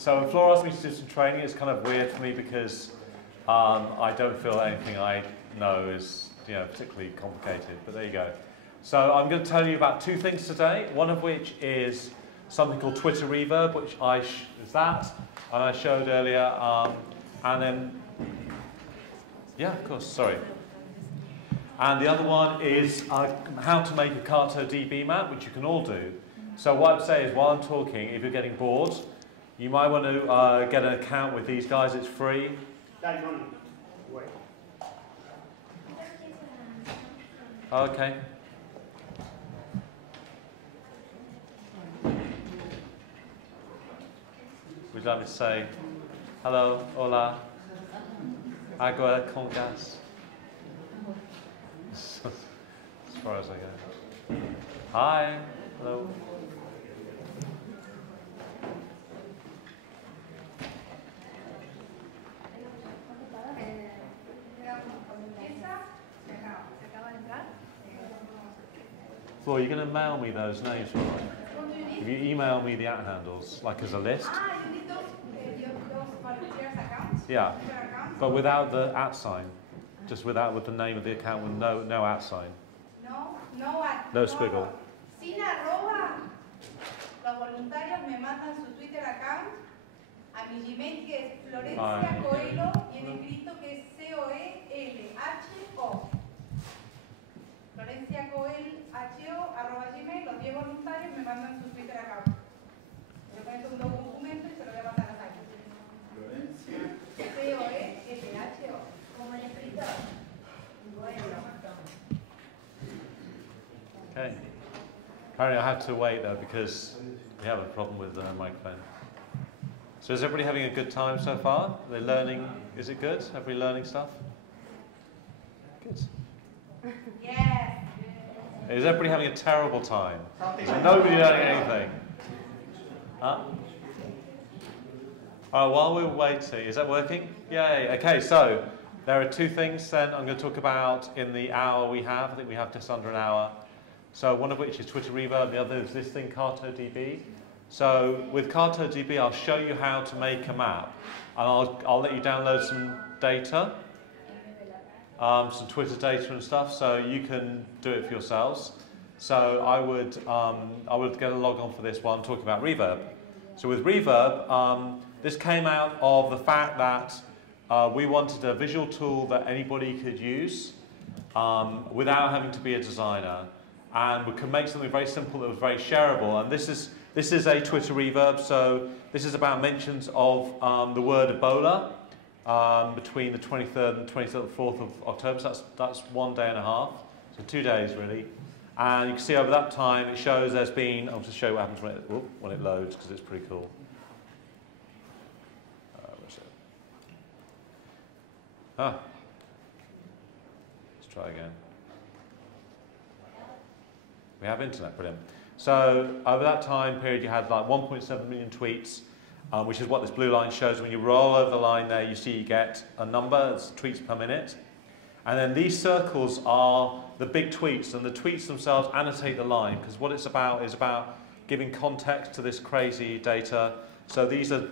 So Flora asked me to do some training. It's kind of weird for me because I don't feel anything I know is particularly complicated, but there you go. So I'm going to tell you about two things today, one of which is something called Twitter Reverb, which is that, and I showed earlier, and then, yeah, of course, sorry. And the other one is how to make a CartoDB map, which you can all do. So what I'd say is, while I'm talking, if you're getting bored, you might want to get an account with these guys. It's free. Okay. Would you like me to say hello, hola, agua con gas? As far as I go. Hi, hello. Flo, you're going to mail me those names, right? If you email me the @handles, like as a list. You need those volunteers accounts? Yeah, but without the @ sign. Just with the name of the account with no @ sign. No squiggle. Sin arroba. Los voluntarios me mandan su Twitter account a mi Gmail, que es Florencia Coelho, y en escrito que es COELHO. Florencia Coelho, @gmail, los 10 voluntarios me mandan su Twitter account. Yo con eso un documento y se lo voy a pasar a Sara. Florencia. COELHO. Como el escritor. Okay. Apparently I have to wait though because we have a problem with the microphone. So is everybody having a good time so far? Are they learning? Is it good? Everybody learning stuff? Good. Yes. Is everybody having a terrible time? Is nobody learning anything? Huh? All right, while we're waiting, is that working? Yay. Okay, so there are two things then I'm going to talk about in the hour we have. I think we have just under an hour. So one of which is Twitter Reverb, the other is this thing, CartoDB. So with CartoDB, I'll show you how to make a map. And I'll let you download some data, some Twitter data and stuff, so you can do it for yourselves. So I would get a log on for this one, talking about Reverb. So with Reverb, this came out of the fact that we wanted a visual tool that anybody could use without having to be a designer. And we could make something very simple that was very shareable. And this is a Twitter Reverb, so this is about mentions of the word Ebola between the 23rd and 24th of October. So that's 1 day and a half, so 2 days really. And you can see over that time it shows there's been, I'll just show you what happens when it loads, because it's pretty cool. Let's try again. We have internet, brilliant. So over that time period, you had like 1.7 million tweets, which is what this blue line shows. When you roll over the line there, you see you get a number, it's tweets per minute. And then these circles are the big tweets, and the tweets themselves annotate the line, because what it's about is about giving context to this crazy data. So these are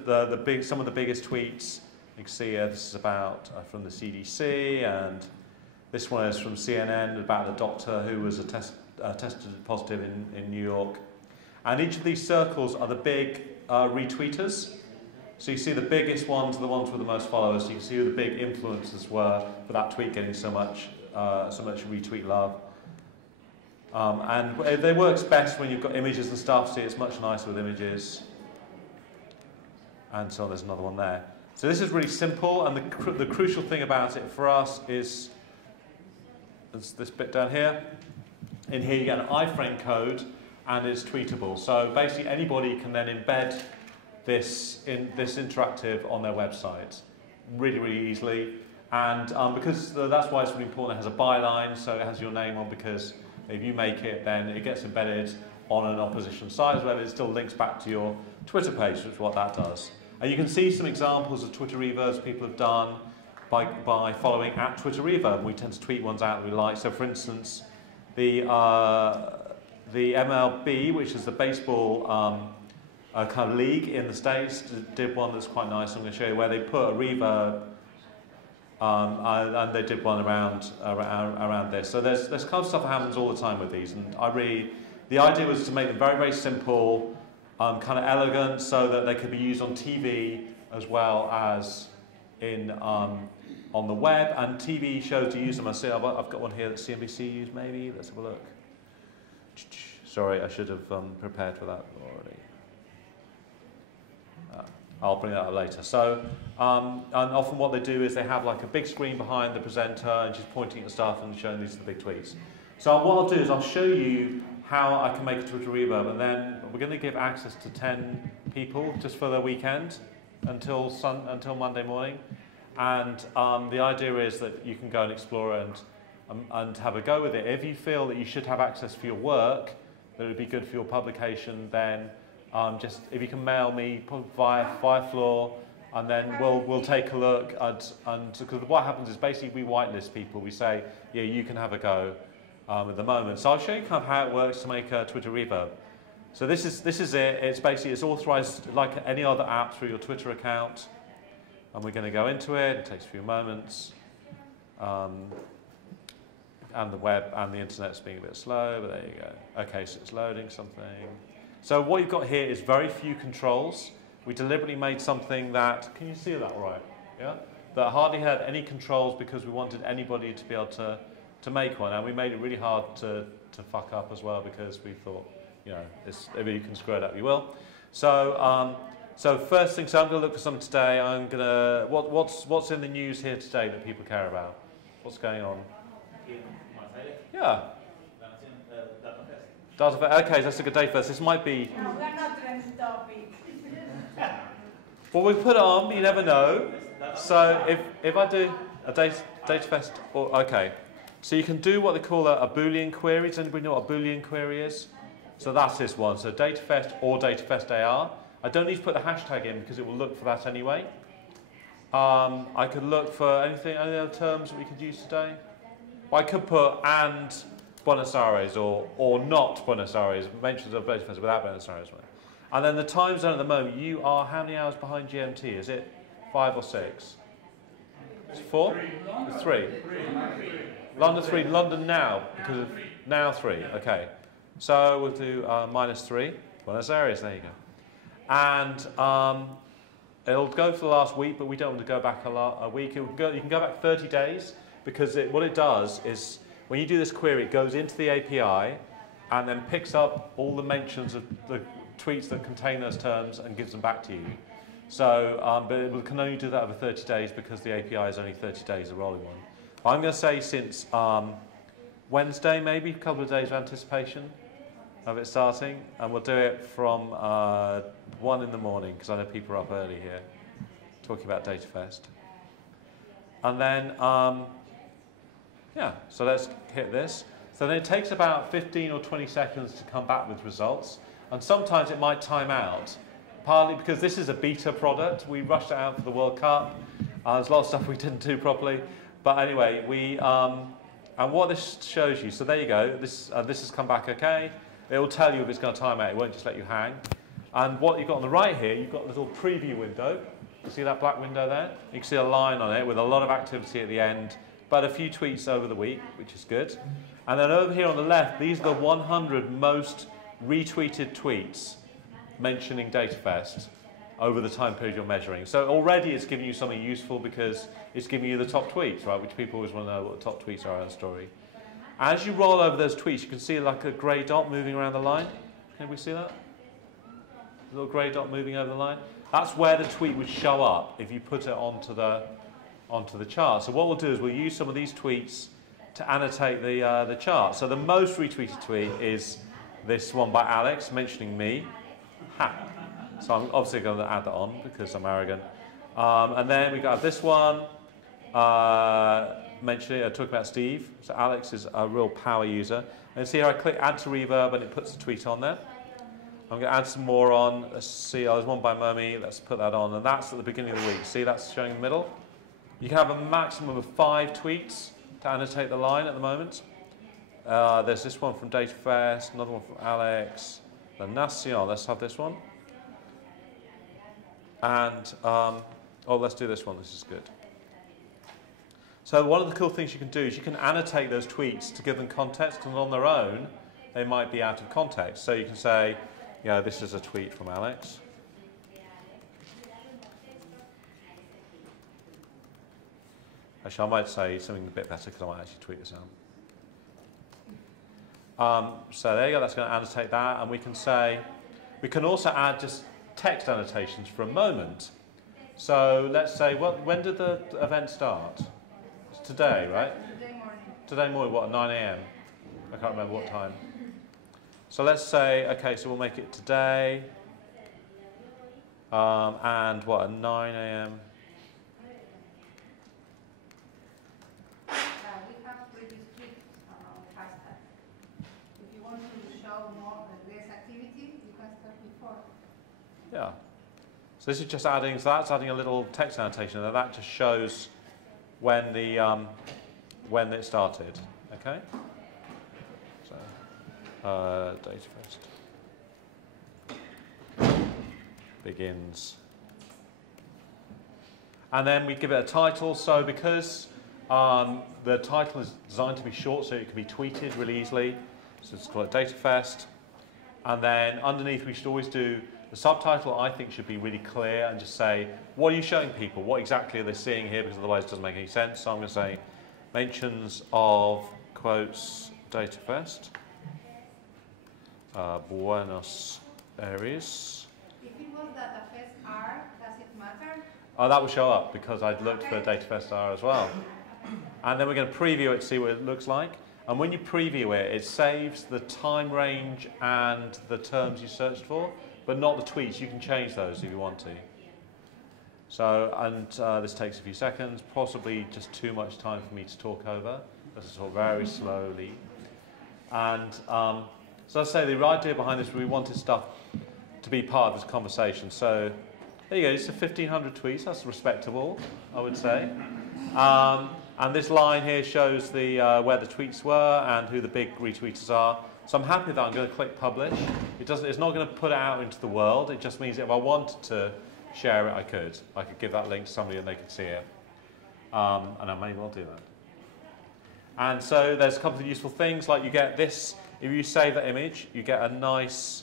some of the biggest tweets. You can see this is about from the CDC, and this one is from CNN about the doctor who was tested positive in New York. And each of these circles are the big retweeters. So you see the biggest ones are the ones with the most followers. So you can see who the big influencers were for that tweet getting so much retweet love. And it works best when you've got images and stuff. See, it's much nicer with images. And so there's another one there. So this is really simple, and the crucial thing about it for us is this bit down here. In here you get an iframe code, and it's tweetable. So basically anybody can then embed this interactive on their website really, really easily. And because that's why it's really important, it has a byline, so it has your name on, because if you make it, then it gets embedded on an opposition site, where it still links back to your Twitter page, which is what that does. And you can see some examples of Twitter Reverbs people have done by following @Twitter Reverb. We tend to tweet ones out that we like. So for instance, the MLB, which is the baseball kind of league in the States did one that's quite nice. I'm going to show you where they put a reverb, and they did one around this. So there's kind of stuff that happens all the time with these, and the idea was to make them very, very simple, kind of elegant, so that they could be used on TV as well as in on the web, and TV shows to use them. I see I've got one here that CNBC used maybe. Let's have a look. Sorry, I should have prepared for that already. I'll bring that up later. So, and often what they do is they have like a big screen behind the presenter and she's pointing at stuff and showing these are the big tweets. So what I'll do is I'll show you how I can make a Twitter reverb, and then we're going to give access to 10 people just for the weekend until Monday morning. And the idea is that you can go and explore it and have a go with it. If you feel that you should have access for your work, that it would be good for your publication, then just if you can mail me via Floor, and then we'll take a look and because what happens is basically we whitelist people. We say, yeah, you can have a go at the moment. So I'll show you kind of how it works to make a Twitter reverb. So this is it. It's basically it's authorized like any other app through your Twitter account, and we're going to go into it. It takes a few moments. And the web and the internet's being a bit slow, but there you go. Okay, so it's loading something. So what you've got here is very few controls. We deliberately made something that, can you see that all right? Yeah? That hardly had any controls because we wanted anybody to be able to make one. And we made it really hard to fuck up as well because we thought, you know, if you can screw it up, you will. So, so first thing, so I'm going to look for something today. I'm going to, what's in the news here today that people care about? What's going on? Yeah. DATAFEST. Okay, that's a good day first. This might be. No, we're not trending topic. Well, we put it on. You never know. So if I do a DATAFEST, okay. So you can do what they call a Boolean query. Does anybody know what a Boolean query is? So that's this one. So DATAFEST or DATAFEST AR. I don't need to put the hashtag in because it will look for that anyway. I could look for any other terms that we could use today. Well, I could put and Buenos Aires or not Buenos Aires, mentions of DATAFEST without Buenos Aires. And then the time zone at the moment, you are how many hours behind GMT? Is it 5 or 6? It's 4? It's 3. London 3, London now, because of now 3. Okay. So we'll do -3, Buenos Aires, there you go. And it'll go for the last week, but we don't want to go back a week. You can go back 30 days. Because what it does is, when you do this query, it goes into the API and then picks up all the mentions of the tweets that contain those terms and gives them back to you. So, but it can only do that over 30 days because the API is only 30 days, a rolling one. I'm going to say since Wednesday, maybe, a couple of days of anticipation of it starting, and we'll do it from 1 in the morning, because I know people are up early here, talking about DATAFEST. And then, yeah, so let's hit this. So then it takes about 15 or 20 seconds to come back with results. And sometimes it might time out, partly because this is a beta product. We rushed it out for the World Cup. There's a lot of stuff we didn't do properly. But anyway, and what this shows you, so there you go. This has come back okay. It will tell you if it's going to time out. It won't just let you hang. And what you've got on the right here, you've got a little preview window. You see that black window there? You can see a line on it with a lot of activity at the end, but a few tweets over the week, which is good. And then over here on the left, these are the 100 most retweeted tweets mentioning DATAFEST over the time period you're measuring. So already it's giving you something useful because it's giving you the top tweets, right? Which people always want to know what the top tweets are in a story. As you roll over those tweets, you can see like a grey dot moving around the line. Can we see that? A little grey dot moving over the line. That's where the tweet would show up if you put it onto the chart. So what we'll do is we'll use some of these tweets to annotate the chart. So the most retweeted tweet is this one by Alex mentioning me. Ha. So I'm obviously going to add that on because I'm arrogant. And then we got this one talking about Steve. So Alex is a real power user. And see here I click add to reverb and it puts the tweet on there. I'm going to add some more on. Let's see, there's one by Mummy. Let's put that on. And that's at the beginning of the week. See, that's showing in the middle. You can have a maximum of 5 tweets to annotate the line at the moment. There's this one from DATAFEST, another one from Alex. The Nation, let's have this one. And, oh, let's do this one. This is good. So one of the cool things you can do is you can annotate those tweets to give them context, and on their own, they might be out of context. So you can say, you know, this is a tweet from Alex. Actually, I might say something a bit better because I might actually tweet this out. So there you go, that's going to annotate that. And we can say, we can also add just text annotations for a moment. So let's say, when did the event start? It's today, right? Today morning. Today morning, what, 9 a.m.? I can't remember what time. So let's say, okay, so we'll make it today. And what, at 9 a.m.? We have pretty strict hashtag. If you want to show more less activity, you can start before. Yeah. So this is just adding, so that's adding a little text annotation, and that just shows when when it started. Okay. So DATAFEST begins, and then we give it a title. So because the title is designed to be short, so it can be tweeted really easily. So let's call it DATAFEST, and then underneath we should always do. The subtitle, I think, should be really clear and just say, what are you showing people? What exactly are they seeing here? Because otherwise it doesn't make any sense. So I'm going to say, mentions of, quotes, DATAFEST, Buenos Aires. If it was DATAFEST R, does it matter? Oh, that will show up because I'd looked for DATAFEST R as well. And then we're going to preview it to see what it looks like. And when you preview it, it saves the time range and the terms you searched for, but not the tweets. You can change those if you want to. So, and this takes a few seconds, possibly just too much time for me to talk over. Let's talk very slowly. And so I say the idea behind this, we wanted stuff to be part of this conversation. So there you go, it's 1,500 tweets, that's respectable, I would say. And this line here shows the where the tweets were and who the big retweeters are. So I'm happy that I'm going to click publish. It's not going to put it out into the world. It just means that if I wanted to share it, I could. I could give that link to somebody and they could see it. And I may well do that. And so there's a couple of useful things, like you get this. If you save that image, you get a nice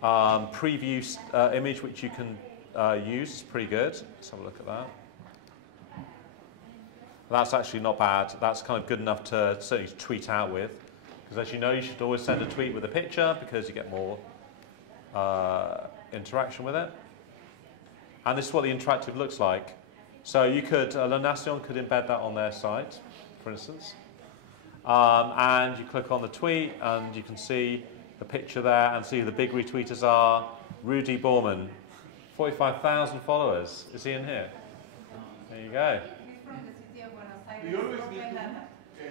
preview image which you can use. It's pretty good. Let's have a look at that. That's actually not bad. That's kind of good enough to certainly tweet out with. Because as you know, you should always send a tweet with a picture because you get more interaction with it. And this is what the interactive looks like. So you could, La Nación could embed that on their site, for instance. And you click on the tweet and you can see the picture there and see who the big retweeters are. Rudy Borman, 45,000 followers. Is he in here? There you go. He's from the city of Buenos Aires. Do you always need to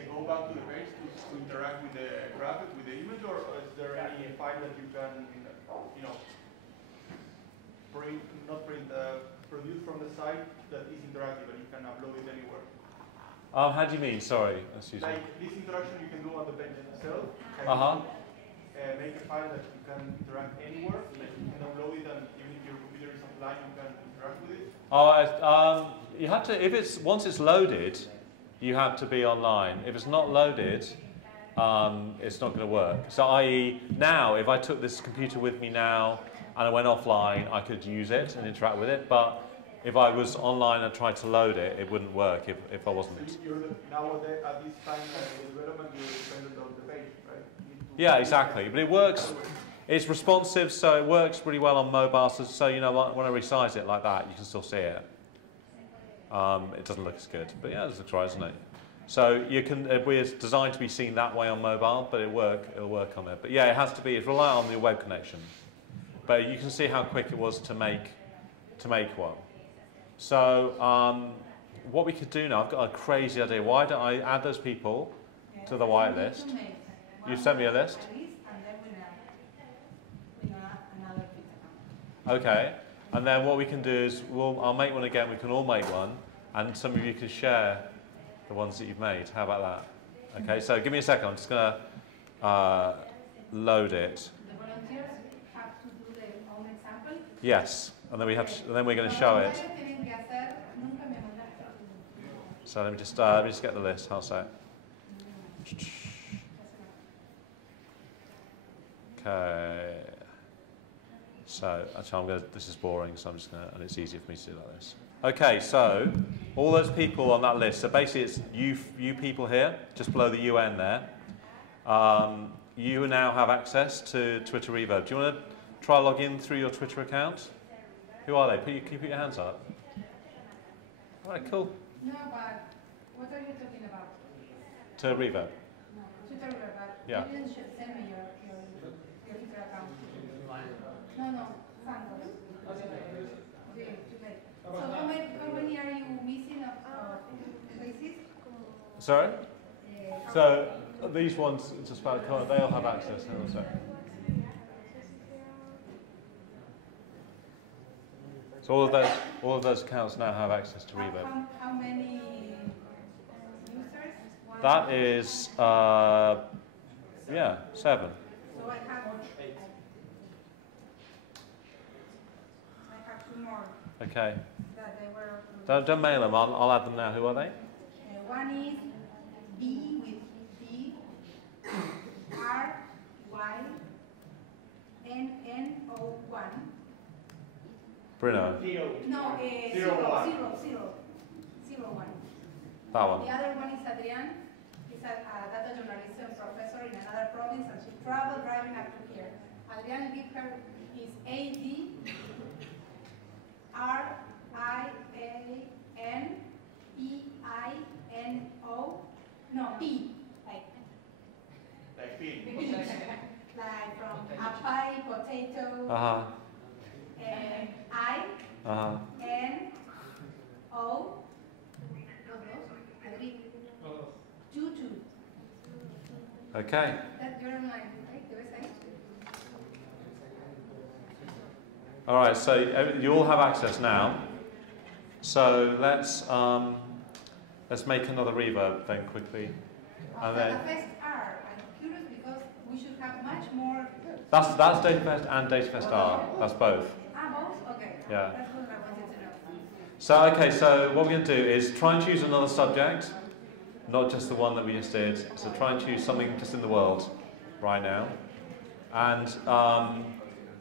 go back to the page to interact with the graphic, with the image, or is there any file that you can, produce from the site that is interactive and you can upload it anywhere? How do you mean? Sorry, excuse me. Like this interaction you can do on the page itself. Make a file that you can interact anywhere, like you can upload it, and even if your computer is offline, you can interact with it. You have to. Once it's loaded, you have to be online. If it's not loaded, it's not going to work. So, i.e., now, if I took this computer with me now and I went offline, I could use it and interact with it. But if I was online and tried to load it, it wouldn't work if I wasn't. So nowadays, at this time of development, you're dependent on the page, right? Yeah, exactly. But it works. It's responsive, so it works really well on mobile. So you know, when I resize it like that, you can still see it. It doesn't look as good, but yeah, it looks right, doesn't it? So you can. It's designed to be seen that way on mobile, but it'll work on it. But yeah, it has to be. It's reliant on the web connection. But you can see how quick it was to make one. So what we could do now, I've got a crazy idea. Why don't I add those people to the whitelist? You sent me a list? Okay. And then what we can do is, I'll make one again. We can all make one. And some of you can share the ones that you've made. How about that? Okay, so give me a second. I'm just going to load it. The volunteers have to do their own example? Yes. and then we're going to show it. So let me just get the list. I'll say. Okay. So actually, this is boring, so I'm just going to, and it's easier for me to do like this. Okay, so all those people on that list. So basically, it's you people here, just below the UN there. You now have access to Twitter Reverb. Do you want to try log in through your Twitter account? Who are they? Can you put your hands up? All right, cool. No, but what are you talking about? To Reverb. No, Twitter Reverb. Yeah. You didn't send me your Twitter account. No, Santos. Okay, too late. So how many are you missing of places? Sorry? So these ones, just about, they all have access. Hang on a sec. So all of those accounts now have access to Reverb. How many users? That is, yeah, 7. So I have 2 more. Okay. That they were. Don't mail them. I'll add them now. Who are they? One is B with D, R, Y, N, N, O, 1. Bruno. No, 0, 1. That one. The other one is Adrian. He's a data journalism professor in another province, and she traveled driving up to here. Adrian Liebherr is A-D, R-I-A-N-E-I-N-O. No, P. Like P. Like from a pie, potato. I. N. O. Two. Okay. That you're online, right? The website. All right. So you all have access now. So let's make another Reverb then quickly, and then. DATAFEST R. I'm curious because we should have much more. That's DataFest and DataFest R. That's both. Both? Okay. Yeah. That's what I wanted to know. So okay, so what we're going to do is try and choose another subject, not just the one that we just did. So try and choose something just in the world right now. And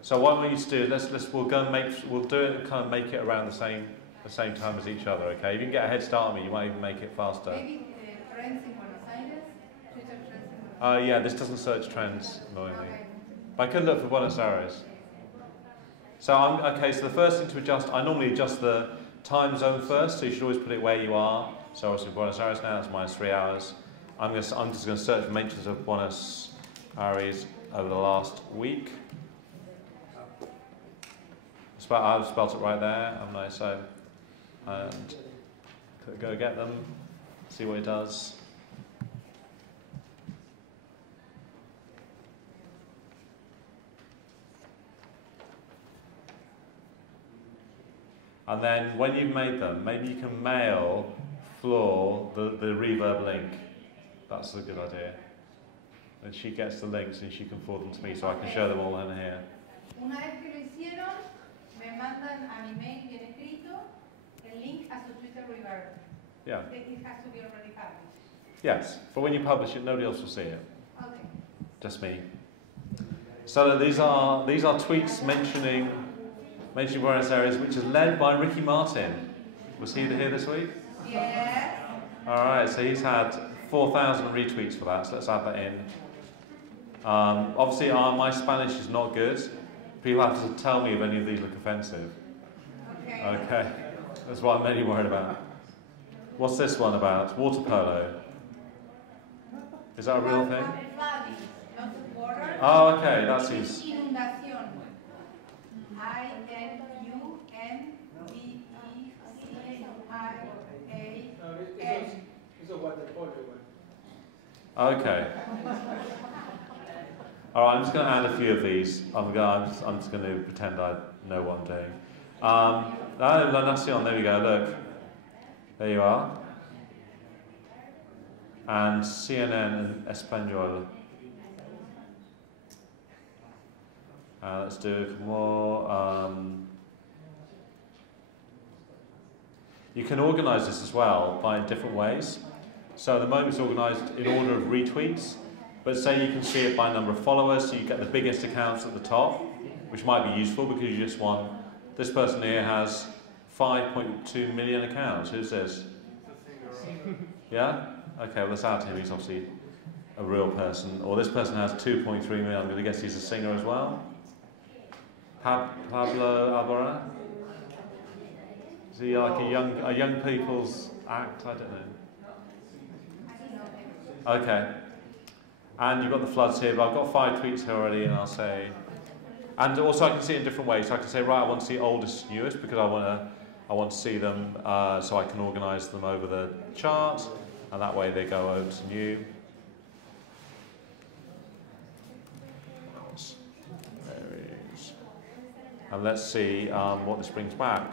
so what we need to do, we'll do it and kind of make it around the same time as each other. Okay, if you can get a head start on me, you might even make it faster. Maybe friends in Buenos Aires, Twitter friends in Buenos Aires. Yeah, this doesn't search trends annoyingly. Okay. But I could look for Buenos Aires. So so the first thing to adjust, I normally adjust the time zone first, so you should always put it where you are. So obviously Buenos Aires now, it's -3 hours. I'm just going to search for mentions of Buenos Aires over the last week. I've spelt it right there, haven't I? So, and go get them, see what it does. And then when you've made them, maybe you can mail Flor the Reverb link. That's a good idea. And she gets the links and she can forward them to me so I can show them all in here. Una vez que lo hicieron, me mandan a mi mail bien escrito el link a su Twitter Reverb. Yeah. It has to be already published. Yes, but when you publish it, nobody else will see it. Okay. Just me. So these are tweets mentioning Buenos Aires, which is led by Ricky Martin. Was he here this week? Yes. All right, so he's had 4,000 retweets for that, so let's add that in. Obviously, my Spanish is not good. People have to tell me if any of these look offensive. Okay. That's what I'm mainly worried about. What's this one about? Water polo. Is that a real thing? Oh, okay, that seems... Inundación. I-N-U-N-D-E-C-I-A-N. Okay. All right, I'm just going to add a few of these. I'm just going to pretend I know what I'm doing. La Nación, there we go, look. There you are. And CNN and Español. Let's do a couple more. you can organise this as well by different ways. So at the moment it's organised in order of retweets, but say you can see it by number of followers, so you get the biggest accounts at the top, which might be useful because you just want, this person here has 5.2 million accounts. Who's this? Yeah? Okay, well let's add him, he's obviously a real person. Or this person has 2.3 million, I'm going to guess he's a singer as well. Pablo Alborán? Is he like a young people's act? I don't know. Okay. And you've got the floods here, but I've got 5 tweets here already, and I'll say, and also I can see it in different ways. So I can say, right, I want to see oldest, newest, because I want to see them, so I can organise them over the chart, and that way they go over to new. There it is. And let's see what this brings back.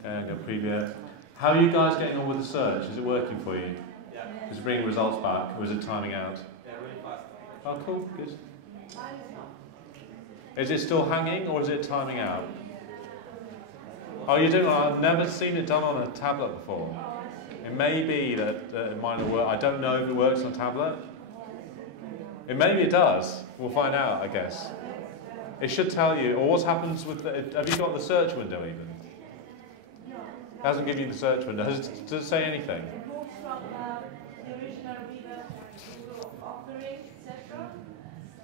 Okay, I'm going to preview it. How are you guys getting on with the search? Is it working for you? Yeah. Is it bringing results back, or is it timing out? Yeah, really fast. Oh, cool, good. Is it still hanging, or is it timing out? Oh, you do? I've never seen it done on a tablet before. It may be that it might not work. I don't know if it works on a tablet. Maybe it does. We'll find out, I guess. It should tell you. Or what happens with the... Have you got the search window even? It hasn't given you the search window. Does it say anything? It moves from the original reader to operate, etc.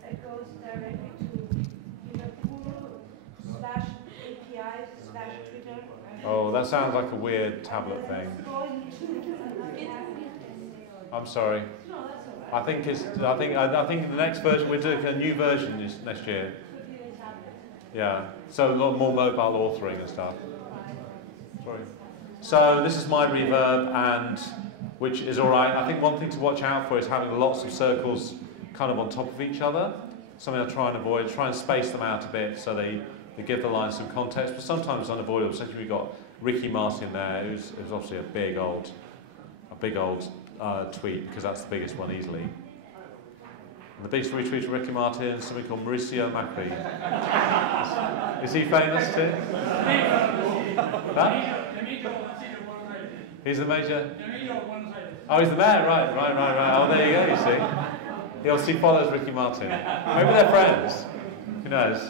It goes directly to Liverpool/API/Twitter. Oh, that sounds like a weird tablet thing. I'm sorry. No, that's all right. I think the next version we're doing a new version is next year. Yeah. So a lot more mobile authoring and stuff. Sorry. So this is my reverb, and which is all right. I think one thing to watch out for is having lots of circles kind of on top of each other. Something I try and avoid. Try and space them out a bit so they give the line some context. But sometimes it's unavoidable. Especially we've got Ricky Martin there, who's obviously a big old tweet, because that's the biggest one easily. And the biggest retweet of Ricky Martin is something called Mauricio Macri. Is he famous too? Huh? He's the major. Oh, he's the mayor, right. Oh, there you go, you see. He obviously follows Ricky Martin. Maybe they're friends. Who knows?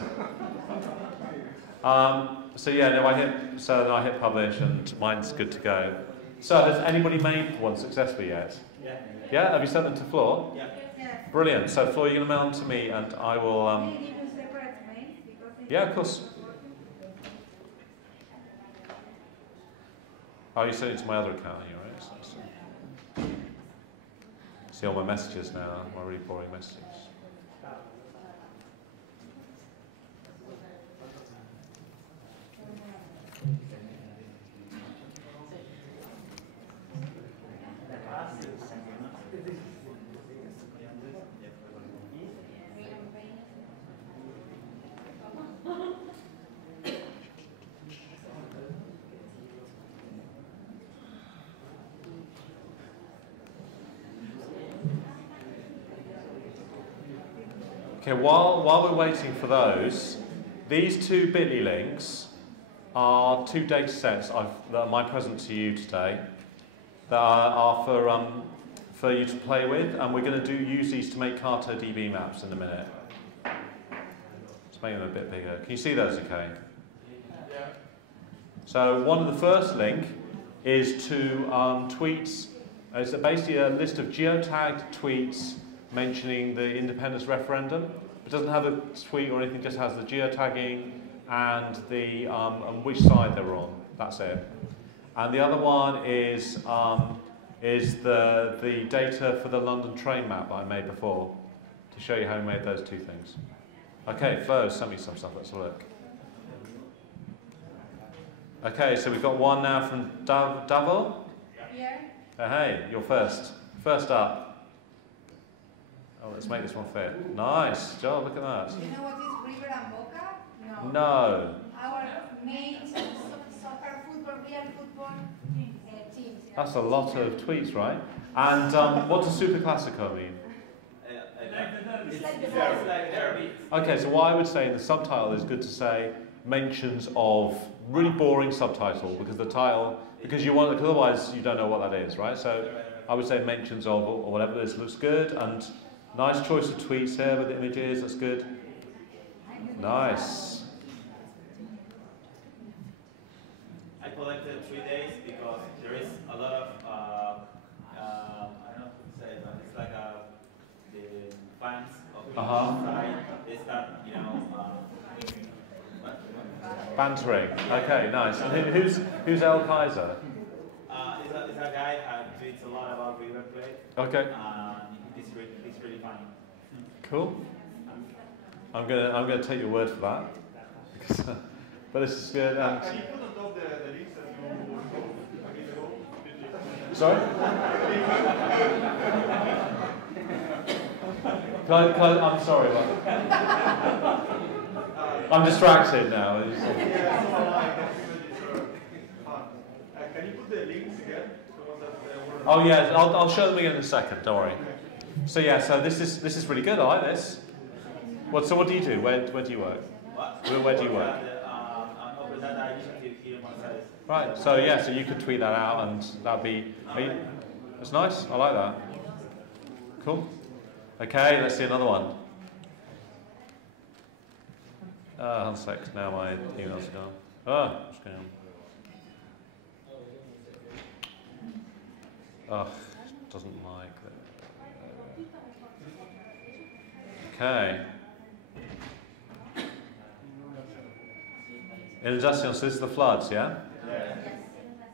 So yeah, no, I hit publish, and mine's good to go. So has anybody made one successfully yet? Yeah. Yeah? Have you sent them to Floor? Yeah. Brilliant. So Floor, you're going to mail them to me, and I will... Yeah, of course. Oh, you sent it to my other account, are you, right? See all my messages now, my really boring messages. Okay, while we're waiting for those, these 2 bit.ly links are 2 data sets that are my present to you today that are for you to play with, and we're going to use these to make CartoDB maps in a minute. Let's make them a bit bigger. Can you see those okay? Yeah. So the first link is to tweets. It's basically a list of geotagged tweets mentioning the independence referendum. It doesn't have a tweet or anything, just has the geotagging and the which side they're on. That's it. And the other one is the data for the London train map that I made before, to show you how we made those 2 things. Okay, Flo, send me some stuff. Let's have a look. Okay, so we've got one now from Davo. Yeah. Hey, you're first. First up. Oh, let's make this one fit. Nice job, look at that. You know what is River and Boca? No. Our main soccer, football, real football teams. That's a lot of tweets, right? And what does Super Classico mean? I Okay, so what I would say in the subtitle is good to say mentions of really boring subtitle because the title, because otherwise you don't know what that is, right? So I would say mentions of or whatever. This looks good, and nice choice of tweets here with the images. That's good. Nice. I collected 3 days because there is a lot of I don't know what to say, but it's like the fans of the side. They start, Bantering. Okay, nice. And who's El Kaiser? It's a guy who tweets a lot about River Plate. Okay. It's really funny. Cool. I'm gonna take your word for that. But this is good. And Can you put on top the links that you sorry? I'm sorry. I'm distracted now. Can you put the links again? Oh yeah, I'll show them again in a second. Don't worry. So yeah, so this is really good. I like this. So what do you do? Where do you work? Where do you work? Right. So yeah, so you could tweet that out, and that'd be. That's nice. I like that. Cool. Okay, let's see another one. One sec. Now my emails are gone. What's going on? Doesn't like that. Okay. Inundación, so this is the floods, yeah?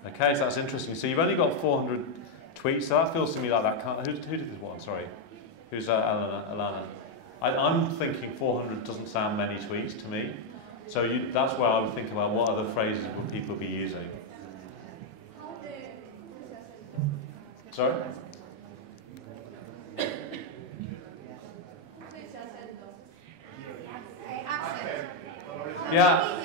Okay, so that's interesting. So you've only got 400 tweets, so that feels to me like that can't. Who did this one? Sorry. Who's Alana? I'm thinking 400 doesn't sound many tweets to me. So that's where I would think about what other phrases would people be using. Sorry? Yeah.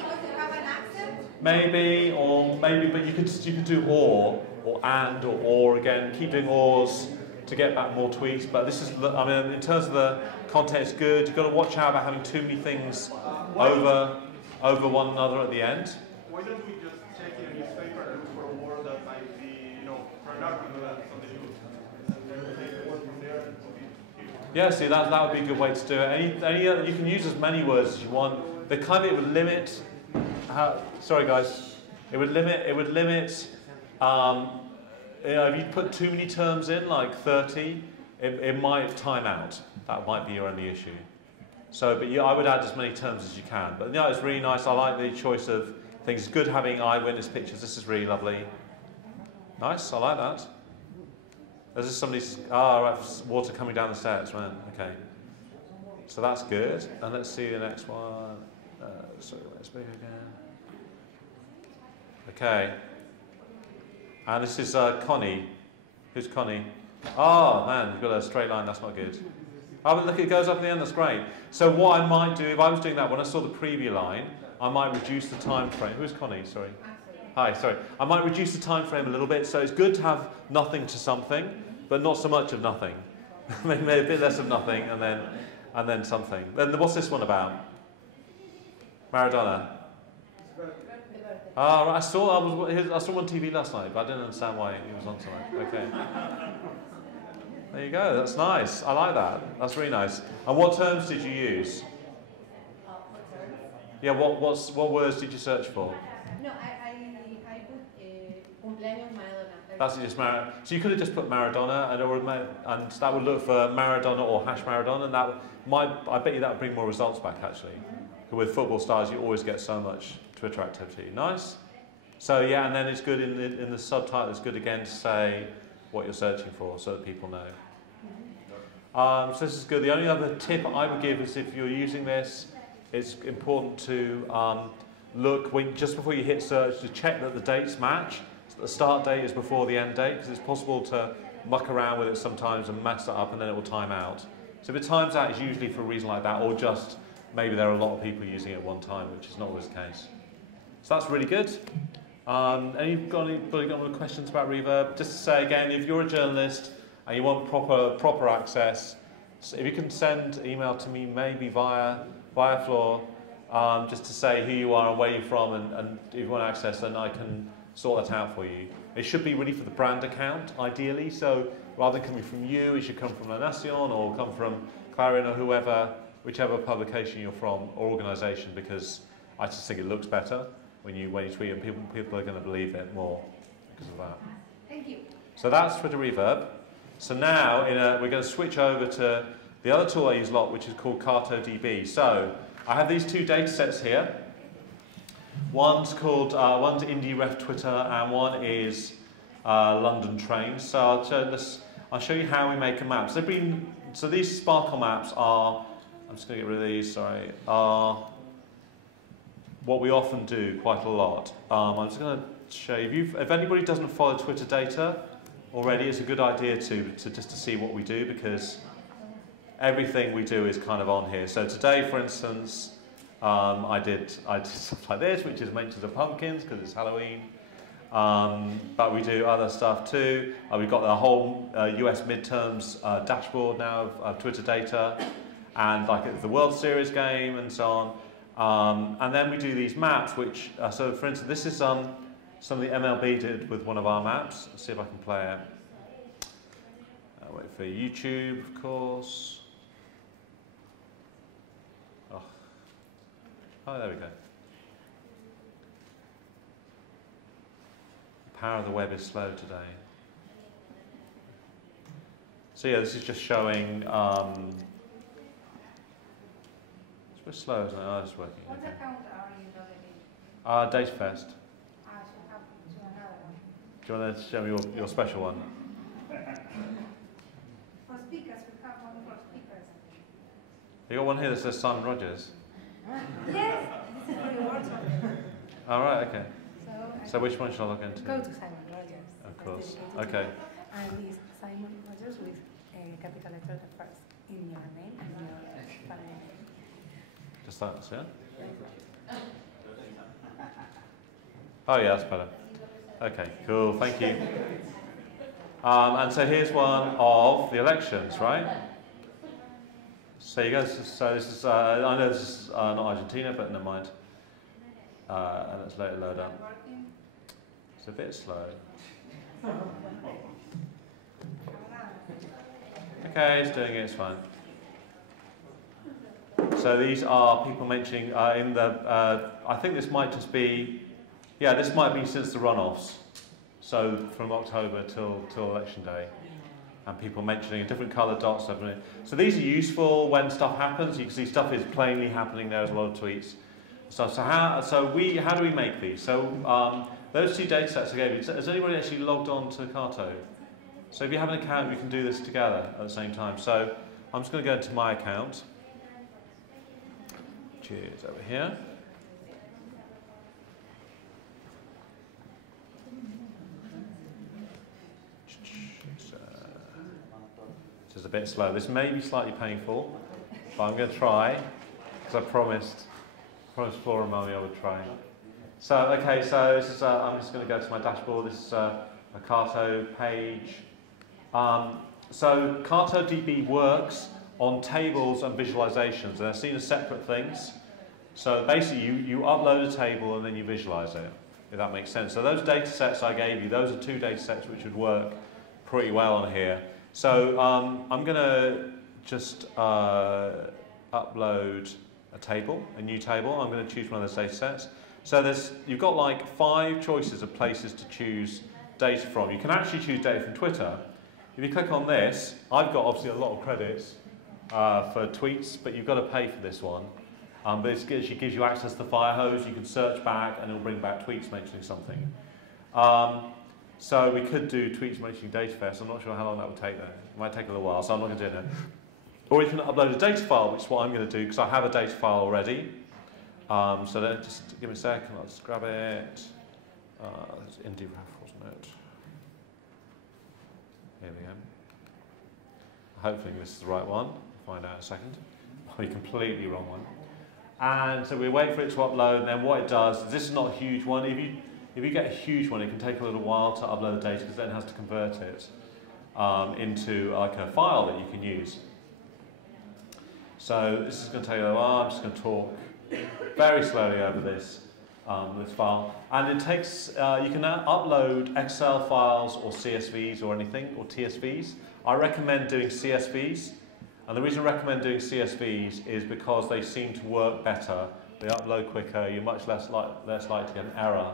Maybe, but you could do or and or again. Keep doing ors to get back more tweets. But this is, I mean, in terms of the content, it's good. You've got to watch out about having too many things over one another at the end. Why don't we just check in a newspaper and look for a word that might be, for an article that something Yeah, see, that would be a good way to do it. You can use as many words as you want. It would limit. Sorry, guys. It would limit. If you put too many terms in, like 30, it might time out. That might be your only issue. So, but I would add as many terms as you can. But yeah, it's really nice. I like the choice of things. It's good having eyewitness pictures. This is really lovely. Nice. I like that. There's just somebody's right, water coming down the stairs, man. Okay. So that's good. And let's see the next one. Sorry, let's speak again. Okay. And this is Connie. Who's Connie? Oh man, you've got a straight line. That's not good. Oh, but look, it goes up at the end. That's great. So what I might do, if I was doing that, when I saw the preview line, I might reduce the time frame. Who's Connie? Sorry. Hi. Sorry. I might reduce the time frame a little bit. So it's good to have nothing to something, but not so much of nothing. Maybe a bit less of nothing, and then something. Then what's this one about? Maradona. Oh, right. I saw him on TV last night, but I didn't understand why he was on tonight. Okay. There you go. That's nice. I like that. That's really nice. And what terms did you use? Yeah. What words did you search for? No, I put cumpleaños Maradona. That's just Maradona. So you could have just put Maradona, and that would look for Maradona or #Maradona, and that I bet you that would bring more results back actually. With football stars, you always get so much Twitter activity. Nice. So yeah, and then it's good in the subtitle. It's good again to say what you're searching for, so that people know. So this is good. The only other tip I would give is if you're using this, it's important to look just before you hit search to check that the dates match. So the start date is before the end date, because it's possible to muck around with it sometimes and mess it up, and then it will time out. So if it times out, it's usually for a reason like that, or just maybe there are a lot of people using it at one time, which is not always the case. So that's really good. Anybody got any questions about Reverb? Just to say again, if you're a journalist and you want proper access, So if you can send email to me, maybe via Floor, just to say who you are and where you're from, and if you want access, then I can sort that out for you. It should be really for the brand account, ideally. So rather than coming from you, it should come from La Nación or come from Clarion or whoever, whichever publication you're from or organisation, because I just think it looks better when you tweet, and people are going to believe it more because of that. Thank you. So that's Twitter Reverb. So now we're going to switch over to the other tool I use a lot, which is called CartoDB. So I have these two data sets here. One's Indie Ref Twitter, and one is London Trains. So I'll show you how we make a map. So these Sparkle maps are, I'm just going to get rid of these, sorry, are what we often do quite a lot. I'm just going to show you, if anybody doesn't follow Twitter data already, it's a good idea to see what we do, because everything we do is kind of on here. So today, for instance, I did stuff like this, which is mentions of pumpkins because it's Halloween. But we do other stuff too. We've got the whole US midterms dashboard now of Twitter data, and like the World Series game and so on. And then we do these maps, which, so for instance, this is something the MLB did with one of our maps. Let's see if I can play it. Wait for YouTube, of course. Oh, there we go. The power of the web is slow today. So yeah, this is just showing. It's a bit slow, isn't it? Oh, it's working. What Okay. account are you logging in? DataFest. So have to another one. Do you want to show me your special one? For speakers, we have one for speakers. You got one here that says Simon Rogers. Yes, this is for your workshop. All right, okay. So So which one should I log into? Go to Simon Rogers. Of course. That's Okay. And it's Simon Rogers with a capital letter first in your name and your family name. Just that, yeah? Oh yeah, that's better. Okay, cool, thank you. And so here's one of the elections, right? So you guys, so this is, I know this is not Argentina, but never mind. And let's let it load up. working. It's a bit slow. Okay, it's doing it, it's fine. So these are people mentioning in the, I think this might just be, yeah, this might be since the runoffs. So from October till election day. And people mentioning different coloured dots. So these are useful when stuff happens. You can see stuff is plainly happening. There's a lot of tweets. So how do we make these? So those two data sets I gave you, has anybody actually logged on to Carto? So if you have an account, we can do this together at the same time. So I'm just going to go into my account, which is over here. This is a bit slow. This may be slightly painful, but I'm going to try, because I promised Flora and Mummy I would try. So, okay, so this is, I'm just going to go to my dashboard. This is a Carto page. So CartoDB works on tables and visualizations, and they're seen as separate things. So basically, you upload a table and then you visualize it, if that makes sense. So those data sets I gave you, those are two data sets which would work pretty well on here. So I'm going to just upload a table, a new table. I'm going to choose one of those data sets. So you've got like 5 choices of places to choose data from. You can actually choose data from Twitter. If you click on this, I've got obviously a lot of credits for tweets, but you've got to pay for this one. But it actually gives you access to Firehose. You can search back and it'll bring back tweets mentioning something. So we could do tweets mentioning DATAFEST. I'm not sure how long that would take though. It might take a little while, so I'm not going to do it now. Or you can upload a data file, which is what I'm going to do, because I have a data file already. So then just give me a second, I'll just grab it. It's Indie Ref, wasn't it? Here we go. Hopefully this is the right one. I'll find out in a second. Probably completely wrong one. And so we wait for it to upload, and then what it does, this is not a huge one. If you get a huge one, it can take a little while to upload the data, because then it has to convert it into like a file that you can use. So this is going to take a while. I'm just going to talk very slowly over this, this file. And it takes, you can upload Excel files or CSVs or anything, or TSVs. I recommend doing CSVs. And the reason I recommend doing CSVs is because they seem to work better. They upload quicker. You're much less likely to get an error.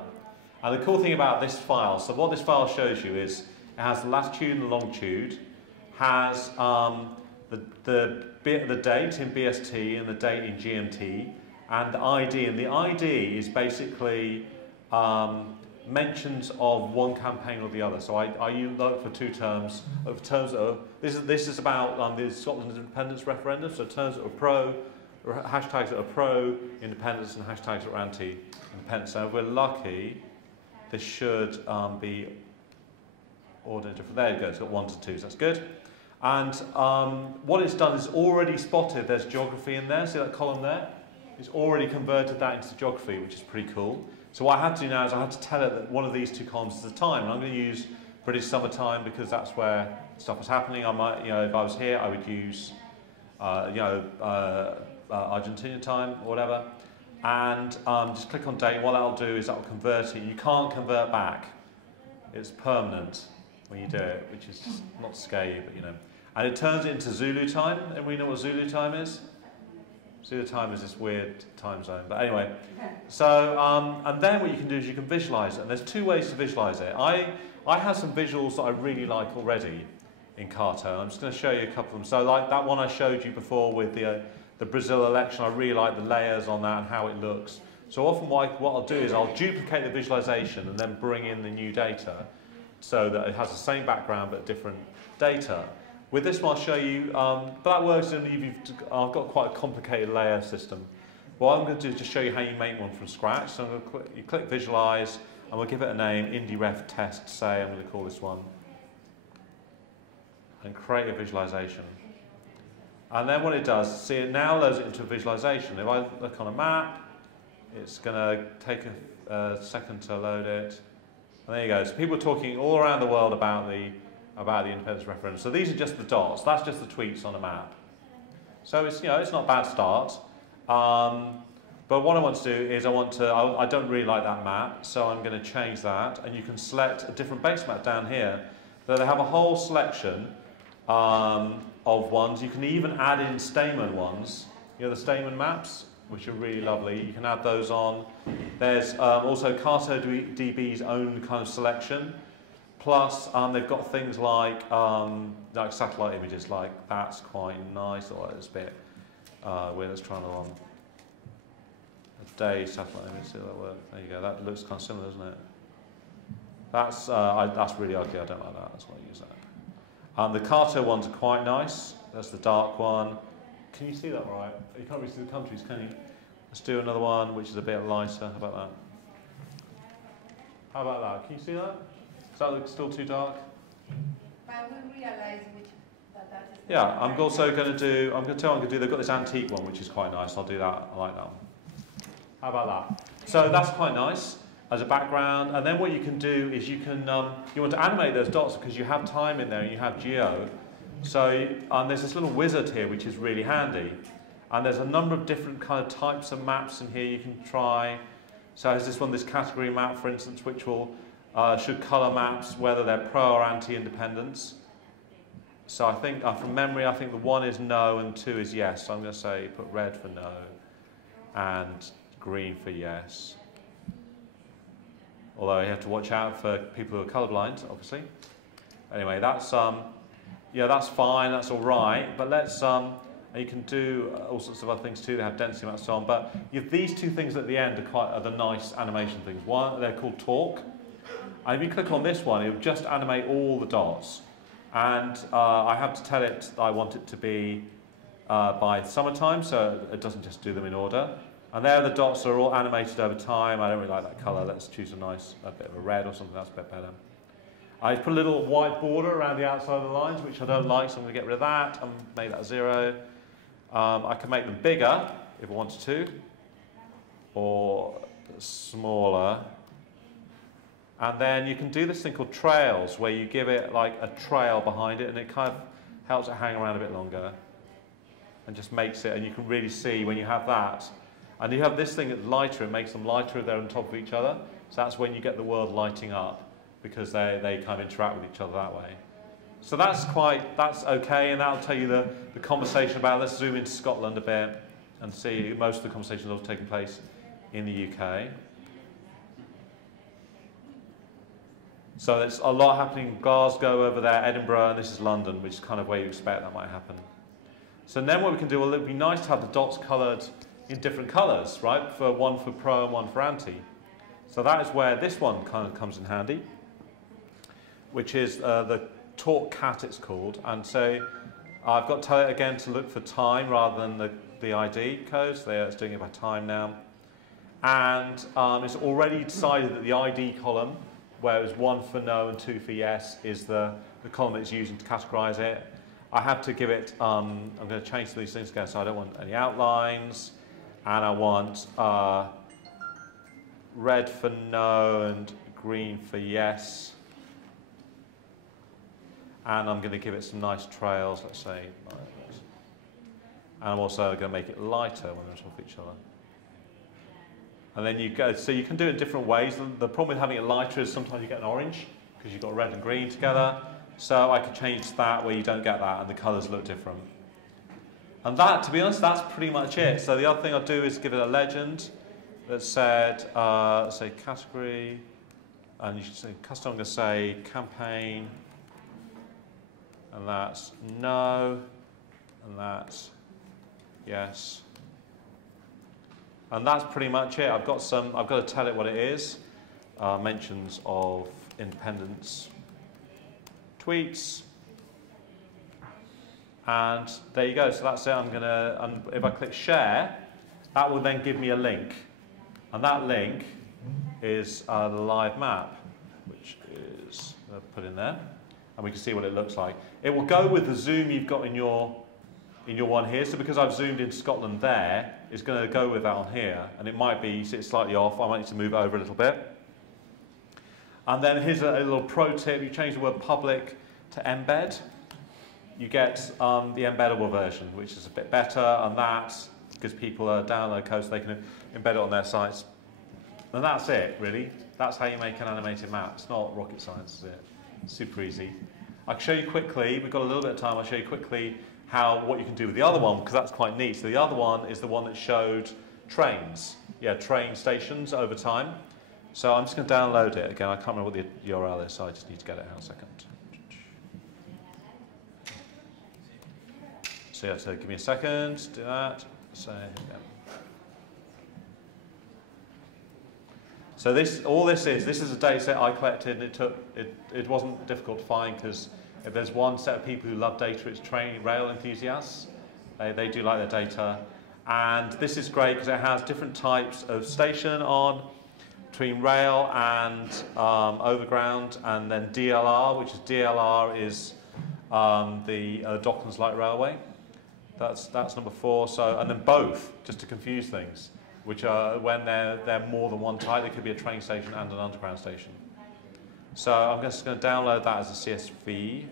And the cool thing about this file, so what this file shows you is it has the latitude and the longitude, has the date in BST and the date in GMT, and the ID. And the ID is basically mentions of one campaign or the other. So I look for two terms of terms that are, this is about the Scotland independence referendum. So terms that are pro, hashtags that are pro independence and hashtags that are anti independence. So if we're lucky, this should be ordered different. There you go. It's got 1 to 2. So that's good. And what it's done is already spotted there's geography in there. See that column there? It's already converted that into geography, which is pretty cool. So what I had to do now is I had to tell it that one of these two columns is the time. And I'm going to use British summertime because that's where stuff is happening. I might, if I was here, I would use, Argentinian time or whatever. And just click on date. What that'll do is that'll convert it. You can't convert back. It's permanent when you do it, which is just not scary, but And it turns it into Zulu time. Everybody know what Zulu time is? Zulu time is this weird time zone. But anyway, so, and then what you can do is you can visualize it. And there's two ways to visualize it. I have some visuals that I really like already in Carto. I'm just going to show you a couple of them. So like that one I showed you before with the Brazil election, I really like the layers on that and how it looks. So often what I'll do is I'll duplicate the visualization and then bring in the new data so that it has the same background but different data. With this one I'll show you, but that works if I've got quite a complicated layer system. What I'm going to do is just show you how you make one from scratch. So I'm going to click visualize and we'll give it a name, IndieRef test, say I'm going to call this one. And create a visualization. And then what it does, see it now loads it into a visualization. If I look on a map, it's going to take a second to load it. And there you go. So people are talking all around the world about the independence referendum. So these are just the dots. That's just the tweets on a map. So it's it's not a bad start. But what I want to do is I don't really like that map, so I'm going to change that. And you can select a different base map down here. So they have a whole selection of ones. You can even add in Stamen ones. The Stamen maps, which are really lovely. You can add those on. There's also CartoDB's own kind of selection. Plus, they've got things like satellite images. Like that's quite nice. Or it's a bit weird. Let's try another one. A day satellite image. See that work? There you go. That looks kind of similar, doesn't it? That's really ugly. I don't like that. That's why I use that. The Carto ones are quite nice. That's the dark one. Can you see that right? You can't really see the countries, can you? Let's do another one, which is a bit lighter. How about that? How about that? Can you see that? Does that look still too dark? But we realize which that is. Yeah, I'm also going to do. They've got this antique one, which is quite nice. I'll do that. I like that one. How about that? So that's quite nice as a background. And then what you can do is you want to animate those dots because you have time in there and you have geo. So there's this little wizard here which is really handy. And there's a number of different kind of types of maps in here you can try. So there's this category map, for instance, which will should colour maps whether they're pro or anti-independence. So I think, from memory, I think the 1 is no and 2 is yes. So I'm going to say put red for no and green for yes. Although you have to watch out for people who are colourblind, obviously. Anyway, that's that's fine, that's all right. But let's you can do all sorts of other things too. They have density maps and so on. But you have these two things at the end are the nice animation things. One, they're called talk. And if you click on this one, it will just animate all the dots. And I have to tell it I want it to be by summertime, so it doesn't just do them in order. And there the dots are all animated over time. I don't really like that colour. Let's choose a bit of a red or something. That's a bit better. I put a little white border around the outside of the lines, which I don't like, so I'm going to get rid of that and make that 0. I can make them bigger if I wanted to, or smaller. And then you can do this thing called trails, where you give it like a trail behind it, and it kind of helps it hang around a bit longer. and just makes it, and you can really see when you have that. And you have this thing that's lighter, it makes them lighter if they're on top of each other. So that's when you get the world lighting up, because they kind of interact with each other that way. So that's okay, and that'll tell you the conversation about, let's zoom into Scotland a bit and see most of the conversations that are taking place in the UK. So there's a lot happening in Glasgow over there, Edinburgh, and this is London, which is kind of where you expect that might happen. So then what we can do, well, it would be nice to have the dots coloured in different colours, right? One for pro and one for anti. So that is where this one kind of comes in handy, which is the talk cat, it's called. And so I've got to tell it again to look for time rather than the ID codes. It's doing it by time now. And it's already decided that the ID column, where it was 1 for no and 2 for yes, is the column it's using to categorize it. I have to give it, I'm going to change some of these things again, so I don't want any outlines. And I want red for no and green for yes. And I'm going to give it some nice trails, let's say. And I'm also going to make it lighter when they're on top of each other. And then you go, so you can do it in different ways. The problem with having it lighter is sometimes you get an orange, because you've got red and green together. So I could change that where you don't get that and the colours look different. And that, to be honest, that's pretty much it. So the other thing I'll do is give it a legend that said, say category, and you should say custom, I'm going to say campaign, and that's no, and that's yes. And that's pretty much it. I've got to tell it what it is. Mentions of independence tweets. And there you go. So that's it. If I click share, that will then give me a link. And that link is the live map, which is put in there. And we can see what it looks like. It will go with the zoom you've got in your one here. So because I've zoomed in Scotland there, it's going to go with that on here. And it might be, you see it's slightly off. I might need to move it over a little bit. And then here's a little pro tip. You change the word public to embed. You get the embeddable version, which is a bit better. And that gives people a download code so they can embed it on their sites. And that's it, really. That's how you make an animated map. It's not rocket science, is it? It's super easy. I can show you quickly. We've got a little bit of time. I'll show you quickly what you can do with the other one, because that's quite neat. So the other one is the one that showed trains. Yeah, train stations over time. So I'm just going to download it. Again, I can't remember what the URL is, so I just need to get it out a second. So you have to give me a second to do that. So, yeah. So all this is a data set I collected, and it wasn't difficult to find, because if there's one set of people who love data, it's rail enthusiasts. They do like their data. And this is great because it has different types of station on, between rail and overground, and then DLR, which is the Docklands Light Railway. That's number 4. So, and then both, just to confuse things, which are when they're more than one type. They could be a train station and an underground station. So I'm just going to download that as a CSV.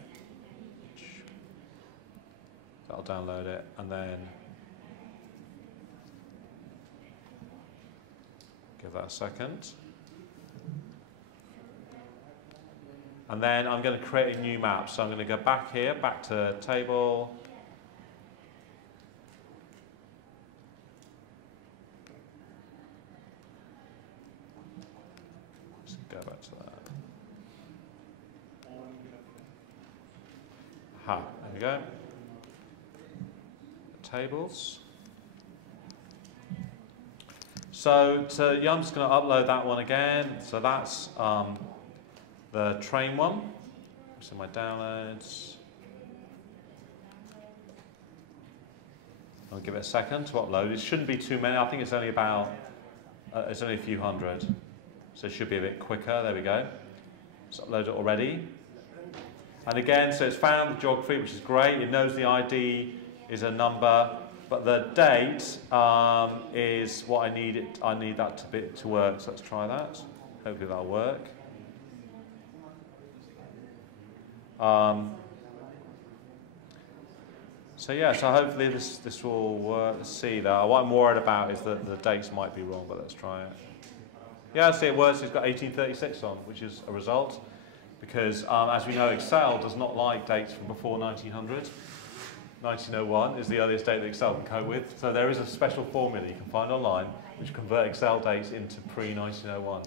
That'll download it, and then give that a second. And then I'm going to create a new map. So I'm going to go back here, back to table. Go back to that. Aha, there we go. Tables. So I'm just going to upload that one again. So that's the train one. It's in my downloads. I'll give it a second to upload. It shouldn't be too many. I think it's only about, it's only a few hundred. So it should be a bit quicker. There we go. It's uploaded already. And again, so it's found the geography, which is great. It knows the ID is a number, but the date is what I need. I need that to work. So let's try that. Hopefully that'll work. So yeah, so hopefully this will work. Let's see that. What I'm worried about is that the dates might be wrong, but let's try it. Yeah, see it works. It's got 1836 on, which is a result, because as we know, Excel does not like dates from before 1900. 1901 is the earliest date that Excel can cope with. So there is a special formula you can find online which convert Excel dates into pre-1901.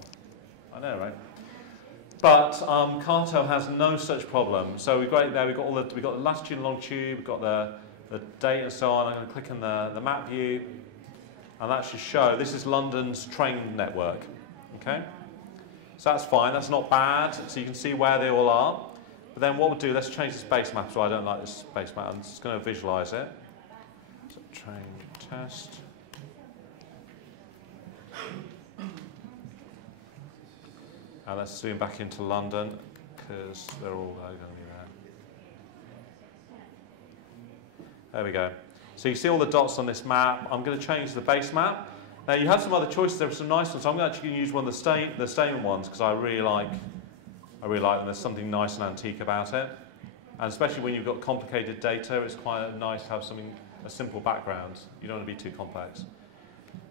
I know, right? But Carto has no such problem. So we've got it there. We've got the latitude and longitude. We've got the date and so on. I'm going to click on the map view, and that should show. This is London's train network. Okay, so that's fine. That's not bad. So you can see where they all are. But then what we'll do? Let's change this base map. So I don't like this base map. I'm just going to visualize it. So train test. And let's zoom back into London, because they're all going to be there. There we go. So you see all the dots on this map. I'm going to change the base map. Now you have some other choices. There are some nice ones. So I'm actually going to use one of the Stamen ones, because I really like them. There's something nice and antique about it. And especially when you've got complicated data, it's quite nice to have a simple background. You don't want to be too complex.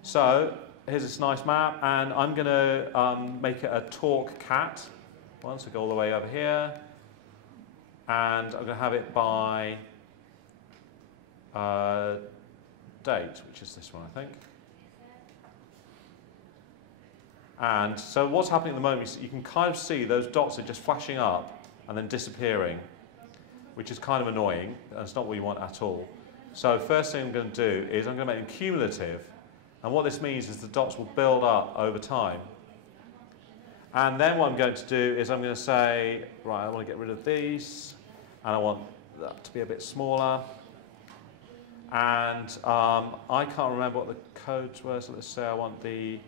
So here's this nice map, and I'm going to make it a talk cat one, so go all the way over here, and I'm going to have it by date, which is this one, I think. And so what's happening at the moment is you can kind of see those dots are just flashing up and then disappearing, which is kind of annoying. That's not what you want at all. So first thing I'm going to do is I'm going to make them cumulative. And what this means is the dots will build up over time. And then what I'm going to do is I'm going to say, right, I want to get rid of these, and I want that to be a bit smaller. And I can't remember what the codes were, so let's say I want the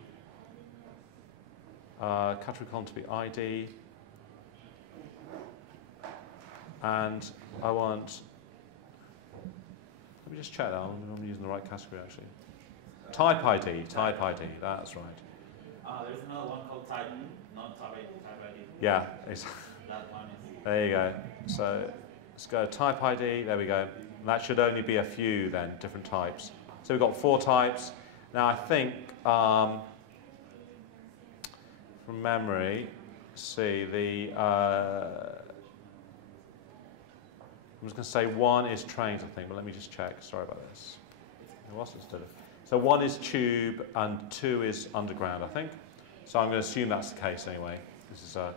category column to be ID. And I want, let me just check that, I'm using the right category actually. Type ID, that's right. There's another one called type, not type ID. Yeah, exactly. That one is. There you go. So let's go type ID, there we go. And that should only be a few then, different types. So we've got 4 types. Now I think, from memory, see the, I'm just going to say 1 is trains, I think, but let me just check. Sorry about this. What's instead of? So 1 is tube and 2 is underground, I think. So I'm going to assume that's the case anyway. This is go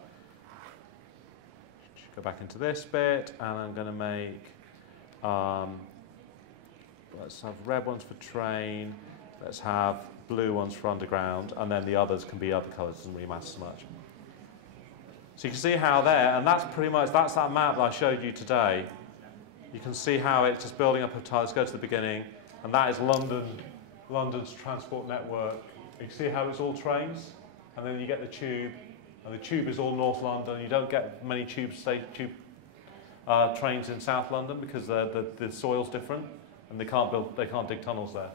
back into this bit, and I'm going to make, let's have red ones for train, let's have blue ones for underground, and then the others can be other colours, doesn't really matter so much. So you can see how there, and that's pretty much, that's that map that I showed you today. You can see how it's just building up a tile. Let's go to the beginning, and that is London's transport network. You can see how it's all trains, and then you get the tube, and the tube is all North London. You don't get many trains in South London because the soil's different, and they can't dig tunnels there.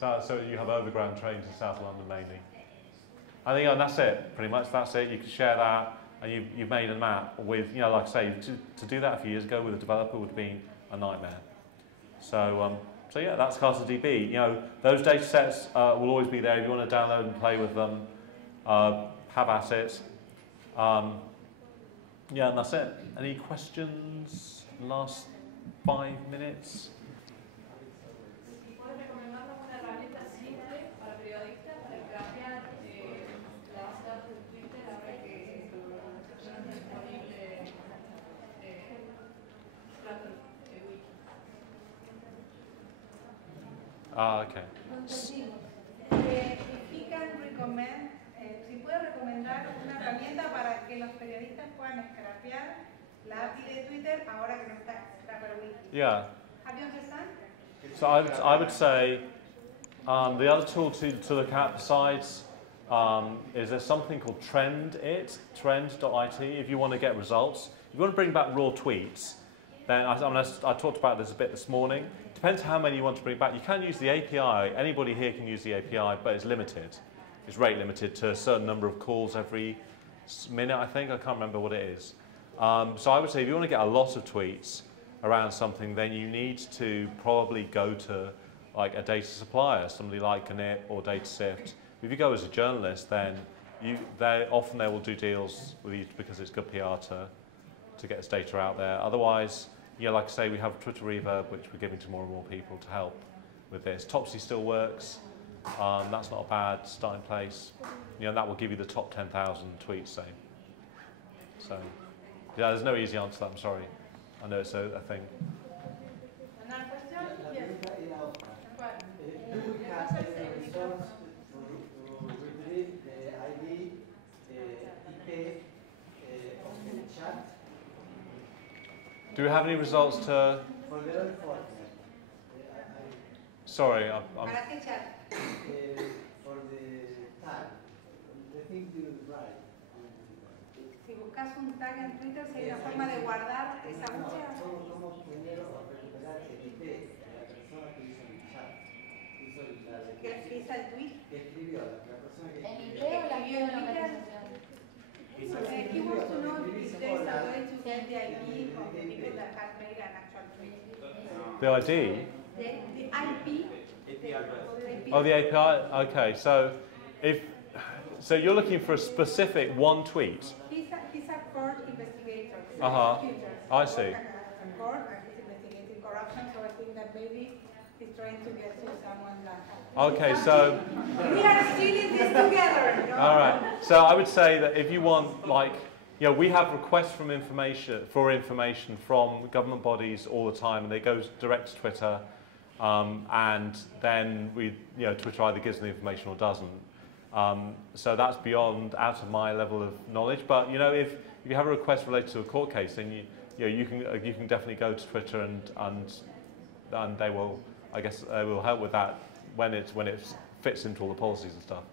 So you have overground trains in South London mainly. I think, and that's it, pretty much. That's it. You can share that, and you've made a map with, like I say, to do that a few years ago with a developer would have been a nightmare. So yeah, that's CartoDB. Those data sets will always be there if you want to download and play with them. Have at it. Yeah, and that's it. Any questions? Last 5 minutes. Okay. If he can recommend, si puede recomendar una herramienta para que los periodistas puedan scrapear la API de Twitter ahora que no está Scrapper Wiki. Yeah. Have you understand? So I would say the other tool to look at besides is there's something called trend.it if you want to get results. If you want to bring back raw tweets, then I talked about this a bit this morning. Depends how many you want to bring back. You can use the API. Anybody here can use the API, but it's limited. It's rate limited to a certain number of calls every minute, I think. I can't remember what it is. So I would say if you want to get a lot of tweets, around something, then you need to probably go to like a data supplier, somebody like Ganit or DataSift. If you go as a journalist, then often they will do deals with you because it's good PR to get this data out there. Otherwise, like I say, we have Twitter Reverb, which we're giving to more and more people to help with this. Topsy still works. That's not a bad starting place. That will give you the top 10,000 tweets, say. So, yeah, there's no easy answer to that, I'm sorry. I know it's a thing. Another question? Yes. What? Do we have a resource to retrieve the ID, IP of the chat? Do we have any results to... For the enforcement. Sorry, I'm... ¿Para qué chat? For the tag, the thing you write. Si buscas un tag en Twitter, si hay una forma de guardar esa búsqueda. ¿Cómo primero recuperar el IP de la persona que hizo el chat? ¿Qué hizo el tweet? Que escribió, la persona que ¿El IP escribió. o la vida de la organización? He wants to know if there is a way to get the ID of the people that have made an actual tweet. The ID? The IP. Oh, the API? Okay, so you're looking for a specific one tweet? He's a court investigator. I see. A court, and he's investigating corruption, so I think that maybe he's trying to get to someone like... Okay, so... We are stealing this together, All right. So I would say that if you want, we have requests for information from government bodies all the time, and they go direct to Twitter, and then Twitter either gives them the information or doesn't. So that's out of my level of knowledge. But if you have a request related to a court case, then you can definitely go to Twitter and they will, I guess, they will help with that when it fits into all the policies and stuff.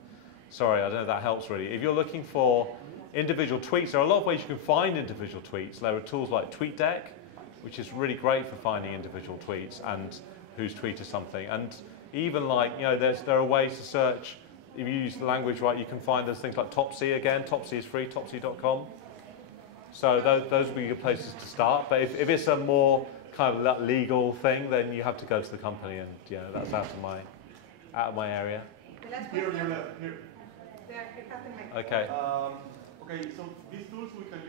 Sorry, I don't know if that helps really. If you're looking for individual tweets, there are a lot of ways you can find individual tweets. There are tools like TweetDeck, which is really great for finding individual tweets and who's tweeted something. And even there are ways to search. If you use the language right, you can find there's things like Topsy again. Topsy is free, topsy.com. So those would be good places to start. But if it's a more kind of legal thing, then you have to go to the company, and that's out of my area. Here, here. Okay. Okay, so these tools we can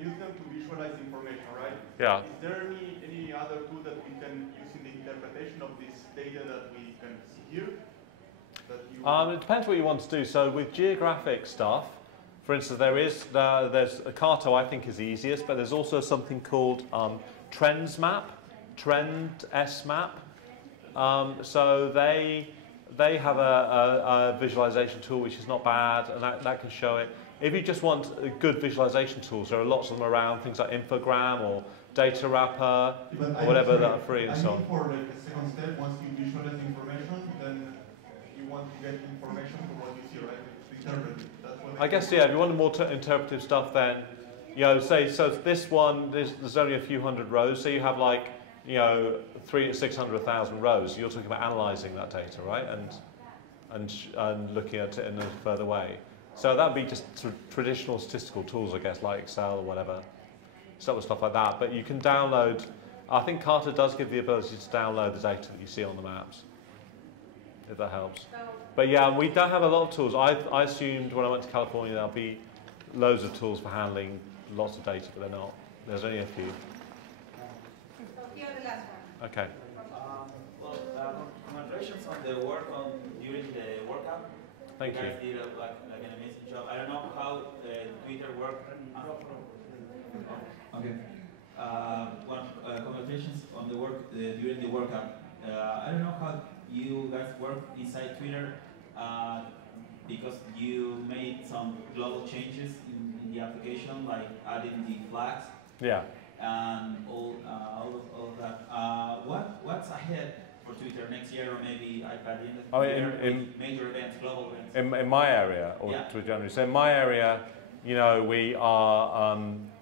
use them to visualize information, right? Yeah. Is there any other tool that we can use in the interpretation of this data that we can see here? It depends what you want to do. So with geographic stuff, for instance, there's Kato, I think, is the easiest, but there's also something called Trends Map. So they have a visualization tool which is not bad, and that can show it. If you just want good visualization tools, there are lots of them around, things like Infogram or Data Wrapper or whatever that are free and so on. For the second step, once you visualize information, then you want to get information from what you see, right? To interpret it. That's what I guess, yeah, if you want more interpretive stuff, then, so this one, there's only a few hundred rows, so you have 600,000 rows. You're talking about analysing that data, right? And looking at it in a further way. So that would be just traditional statistical tools, I guess, like Excel or whatever. Stuff like that. But you can download, I think Carter does give the ability to download the data that you see on the maps, if that helps. But yeah, we don't have a lot of tools. I assumed when I went to California there'll be loads of tools for handling lots of data, but they're not. There's only a few. Okay. Congratulations on the work during the workout. Thank you. You guys did an amazing job. I don't know how Twitter worked. Okay. Congratulations on the work during the workout. I don't know how you guys work inside Twitter because you made some global changes in the application, like adding the flags. Yeah. And all of that. What's ahead for Twitter next year, or maybe by the end of the year, with major events, global events? In my area, or Twitter generally. So in my area, we are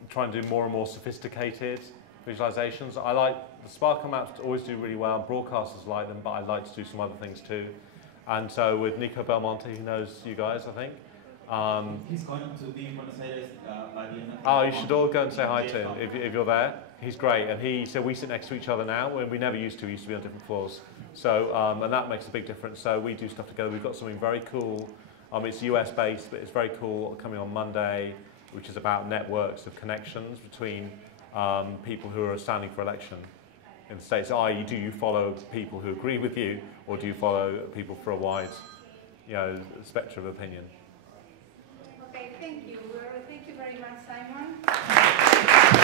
trying to do more and more sophisticated visualizations. I like the Sparkle maps always do really well. Broadcasters like them, but I like to do some other things too. And so with Nico Belmonte, he knows you guys, I think. He's going to be in Buenos Aires by the end of the Oh, you should all go and say hi to him if you're there. He's great, and he said we sit next to each other now, when we never used to. We used to be on different floors. So, and that makes a big difference. So we do stuff together. We've got something very cool. It's US based, but it's very cool, coming on Monday, which is about networks of connections between people who are standing for election in the States. I.e., do you follow people who agree with you, or do you follow people for a wide, spectrum of opinion? Okay, thank you. Thank you very much, Simon.